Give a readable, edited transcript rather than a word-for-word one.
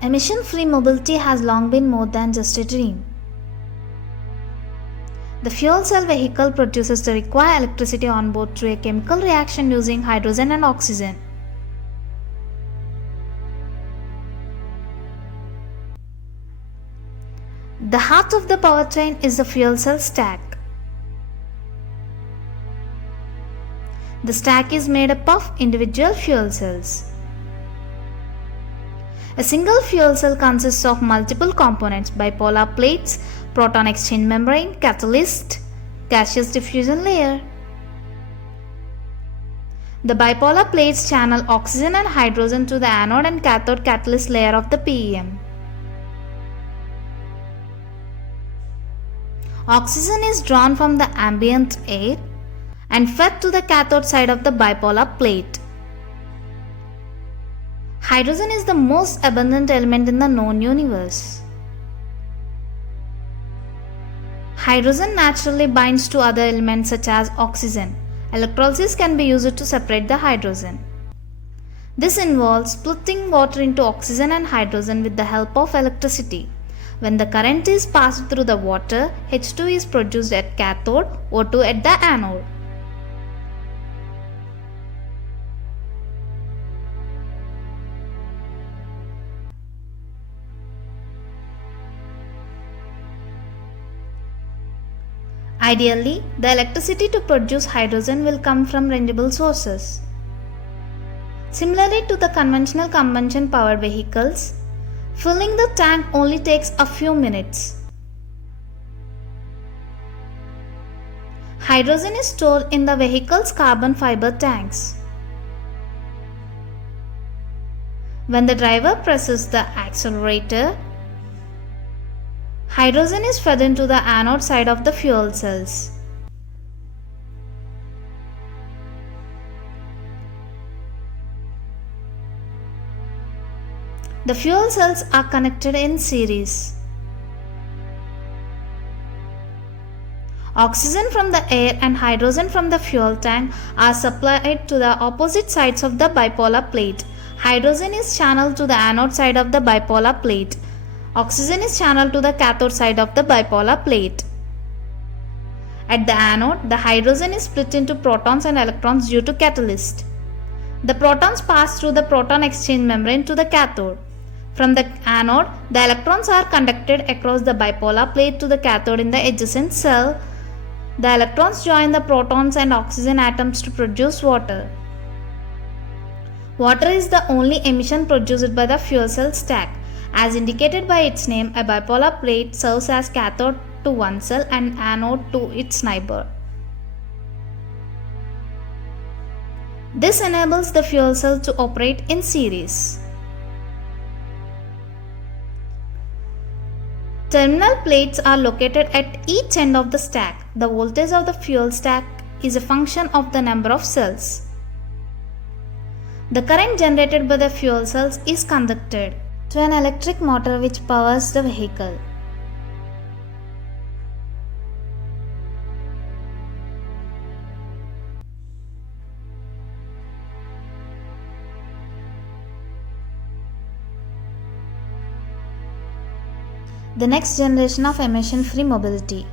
Emission-free mobility has long been more than just a dream. The fuel cell vehicle produces the required electricity on board through a chemical reaction using hydrogen and oxygen. The heart of the powertrain is the fuel cell stack. The stack is made up of individual fuel cells. A single fuel cell consists of multiple components: bipolar plates, proton exchange membrane, catalyst, gaseous diffusion layer. The bipolar plates channel oxygen and hydrogen to the anode and cathode catalyst layer of the PEM. Oxygen is drawn from the ambient air and fed to the cathode side of the bipolar plate. Hydrogen is the most abundant element in the known universe. Hydrogen naturally binds to other elements such as oxygen. Electrolysis can be used to separate the hydrogen. This involves splitting water into oxygen and hydrogen with the help of electricity. When the current is passed through the water, H2 is produced at cathode, O2 at the anode. Ideally, the electricity to produce hydrogen will come from renewable sources. Similarly to the conventional combustion powered vehicles, filling the tank only takes a few minutes. Hydrogen is stored in the vehicle's carbon fiber tanks. When the driver presses the accelerator, hydrogen is fed into the anode side of the fuel cells. The fuel cells are connected in series. Oxygen from the air and hydrogen from the fuel tank are supplied to the opposite sides of the bipolar plate. Hydrogen is channeled to the anode side of the bipolar plate. Oxygen is channeled to the cathode side of the bipolar plate. At the anode, the hydrogen is split into protons and electrons due to catalyst. The protons pass through the proton exchange membrane to the cathode. From the anode, the electrons are conducted across the bipolar plate to the cathode in the adjacent cell. The electrons join the protons and oxygen atoms to produce water. Water is the only emission produced by the fuel cell stack. As indicated by its name, a bipolar plate serves as cathode to one cell and anode to its neighbor. This enables the fuel cell to operate in series. Terminal plates are located at each end of the stack. The voltage of the fuel stack is a function of the number of cells. The current generated by the fuel cells is conducted to an electric motor which powers the vehicle. The next generation of emission-free mobility.